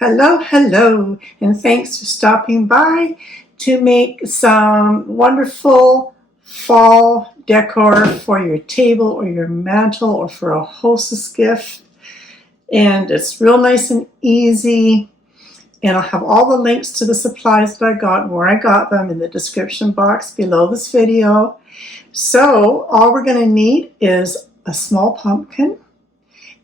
Hello, hello, and thanks for stopping by to make some wonderful fall decor for your table or your mantle or for a hostess gift. And it's real nice and easy. And I'll have all the links to the supplies that I got and where I got them in the description box below this video. So all we're going to need is a small pumpkin.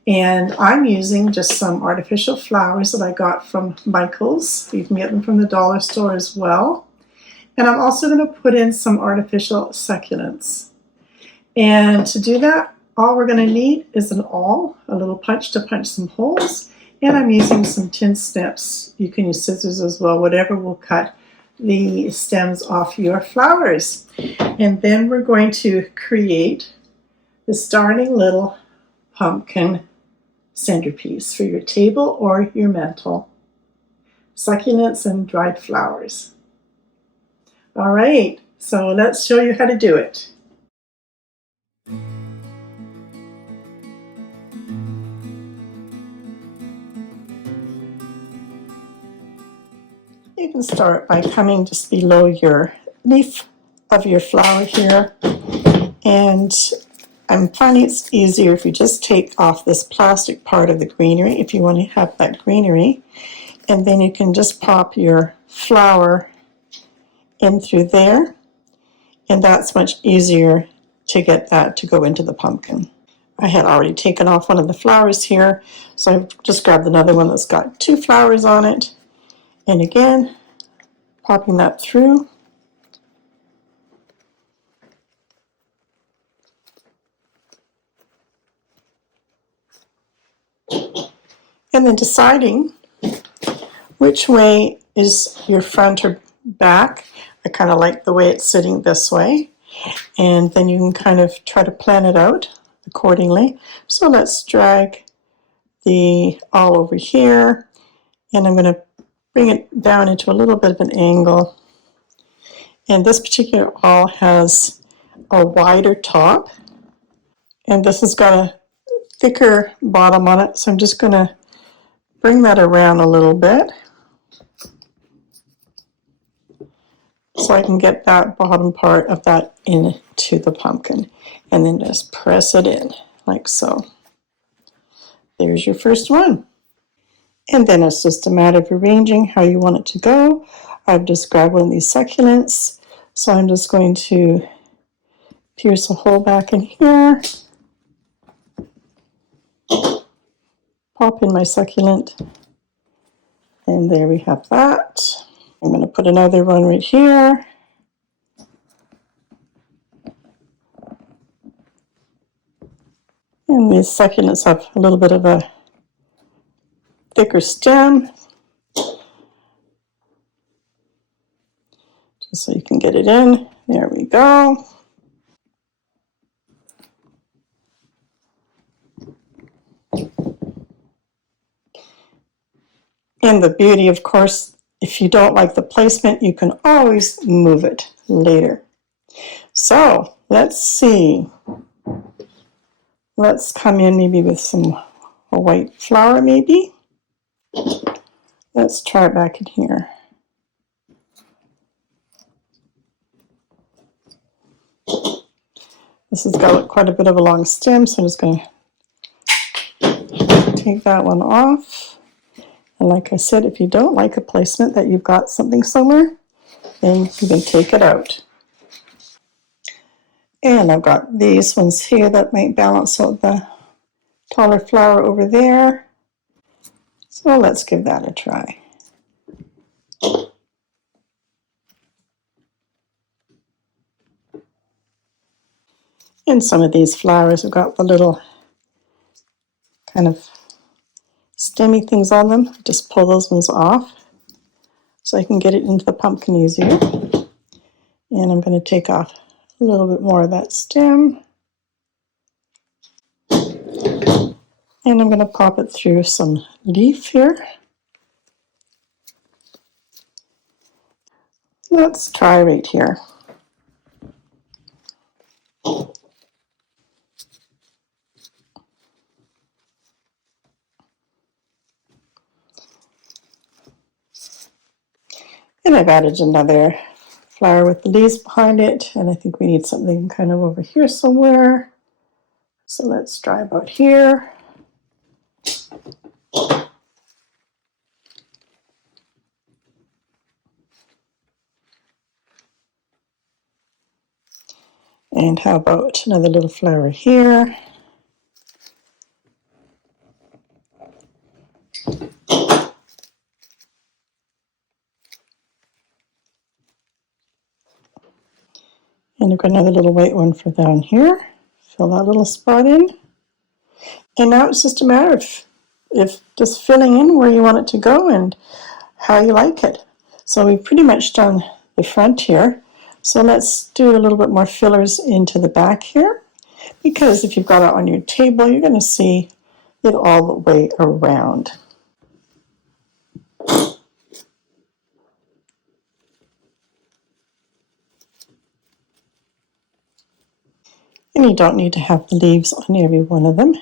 And I'm using just some artificial flowers that I got from Michael's. You can get them from the dollar store as well. And I'm also going to put in some artificial succulents. And to do that, all we're going to need is an awl, a little punch to punch some holes. And I'm using some tin snips. You can use scissors as well, whatever will cut the stems off your flowers. And then we're going to create this darling little pumpkin centerpiece for your table or your mantle. Succulents and dried flowers. All right, so let's show you how to do it. You can start by coming just below your leaf of your flower here, and I'm finding it's easier if you just take off this plastic part of the greenery if you want to have that greenery, and then you can just pop your flower in through there, and that's much easier to get that to go into the pumpkin. I had already taken off one of the flowers here, so I've just grabbed another one that's got 2 flowers on it, and again, popping that through. And then deciding which way is your front or back. I kind of like the way it's sitting this way. And then you can kind of try to plan it out accordingly. So let's drag the awl over here. And I'm going to bring it down into a little bit of an angle. And this particular awl has a wider top. And this has got a thicker bottom on it. So I'm just going to bring that around a little bit so I can get that bottom part of that into the pumpkin, and then just press it in like so. There's your first one. And then it's just a matter of arranging how you want it to go. I've just grabbed one of these succulents, so I'm just going to pierce a hole back in here, pop in my succulent, and there we have that. I'm going to put another one right here. And these succulents have a little bit of a thicker stem, just so you can get it in. There we go. And the beauty, of course, if you don't like the placement, you can always move it later. So let's see. Let's come in maybe with a white flower maybe. Let's try it back in here. This has got quite a bit of a long stem, so I'm just going to take that one off. And like I said, if you don't like a placement that you've got something somewhere, then you can take it out. And I've got these ones here that might balance out the taller flower over there. So let's give that a try. And some of these flowers have got the little kind of stemmy things on them. Just pull those ones off so I can get it into the pumpkin easier. And I'm going to take off a little bit more of that stem. And I'm going to pop it through some leaf here. Let's try right here. And I've added another flower with the leaves behind it, and I think we need something kind of over here somewhere. So let's try about here. And how about another little flower here? And I've got another little white one for down here. Fill that little spot in. And now it's just a matter of just filling in where you want it to go and how you like it. So we've pretty much done the front here. So let's do a little bit more fillers into the back here, because if you've got it on your table, you're going to see it all the way around. And you don't need to have the leaves on every one of them.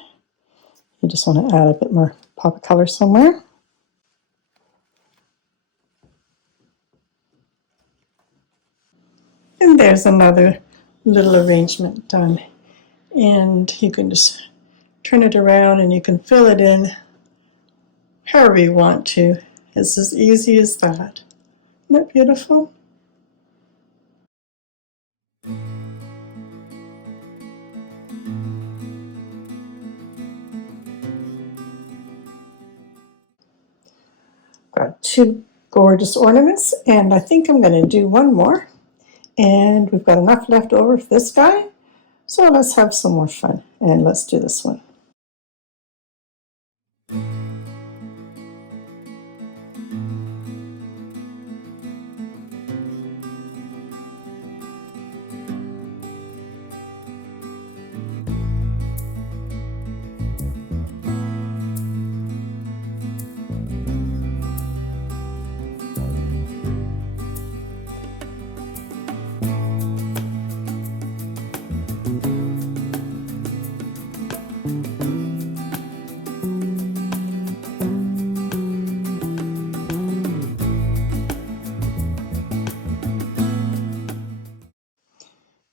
You just want to add a bit more pop of color somewhere. And there's another little arrangement done. And you can just turn it around and you can fill it in however you want to. It's as easy as that. Isn't that beautiful? Got two gorgeous ornaments, and I think I'm going to do one more. And we've got enough left over for this guy. So let's have some more fun, and let's do this one.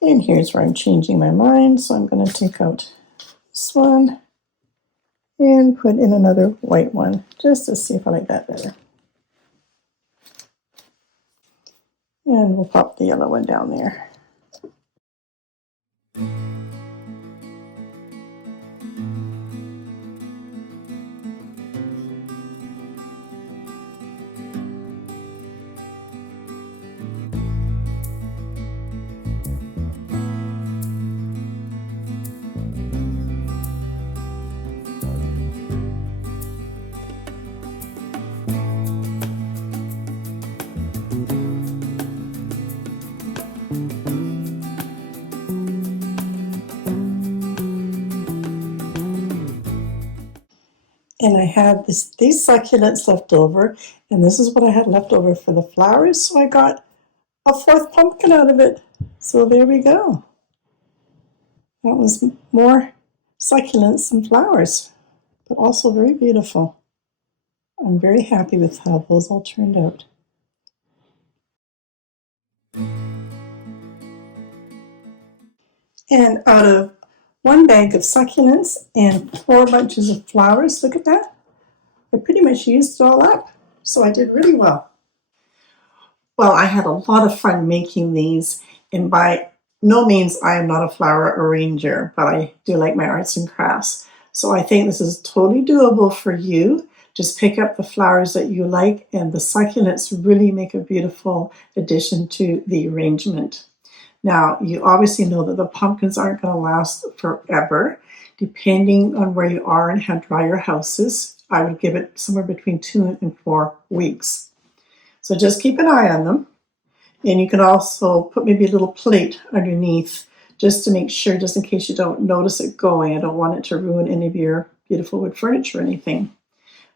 And here's where I'm changing my mind. So I'm going to take out this one and put in another white one, just to see if I like that better. And we'll pop the yellow one down there. And I had these succulents left over, and this is what I had left over for the flowers, so I got a fourth pumpkin out of it. So there we go. That was more succulents and flowers, but also very beautiful. I'm very happy with how those all turned out. And out of one bag of succulents and 4 bunches of flowers, look at that. I pretty much used it all up, so I did really well. Well, I had a lot of fun making these, and by no means I am not a flower arranger, but I do like my arts and crafts. So I think this is totally doable for you. Just pick up the flowers that you like, and the succulents really make a beautiful addition to the arrangement. Now, you obviously know that the pumpkins aren't going to last forever. Depending on where you are and how dry your house is, I would give it somewhere between 2 and 4 weeks. So just keep an eye on them. And you can also put maybe a little plate underneath just to make sure, just in case you don't notice it going. I don't want it to ruin any of your beautiful wood furniture or anything.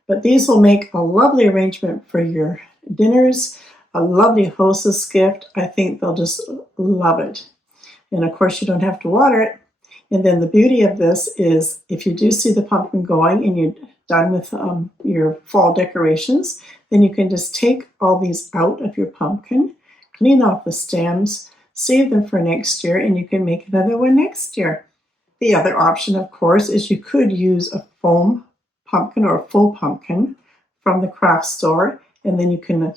But these will make a lovely arrangement for your dinners, a lovely hostess gift. I think they'll just love it. And of course, you don't have to water it. And then the beauty of this is if you do see the pumpkin going and you're done with your fall decorations, then you can just take all these out of your pumpkin, clean off the stems, save them for next year, and you can make another one next year. The other option, of course, is you could use a foam pumpkin or a full pumpkin from the craft store, and then you can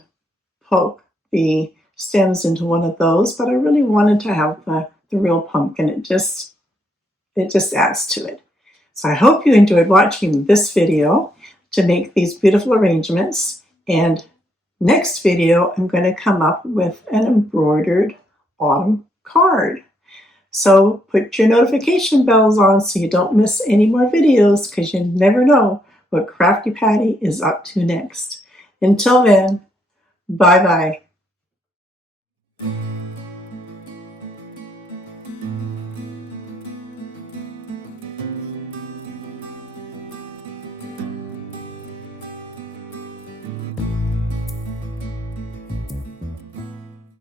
poke the stems into one of those. But I really wanted to have the real pumpkin. It just adds to it. So I hope you enjoyed watching this video to make these beautiful arrangements. And next video, I'm going to come up with an embroidered autumn card. So put your notification bells on so you don't miss any more videos, because you never know what Crafty Patti is up to next. Until then, bye-bye.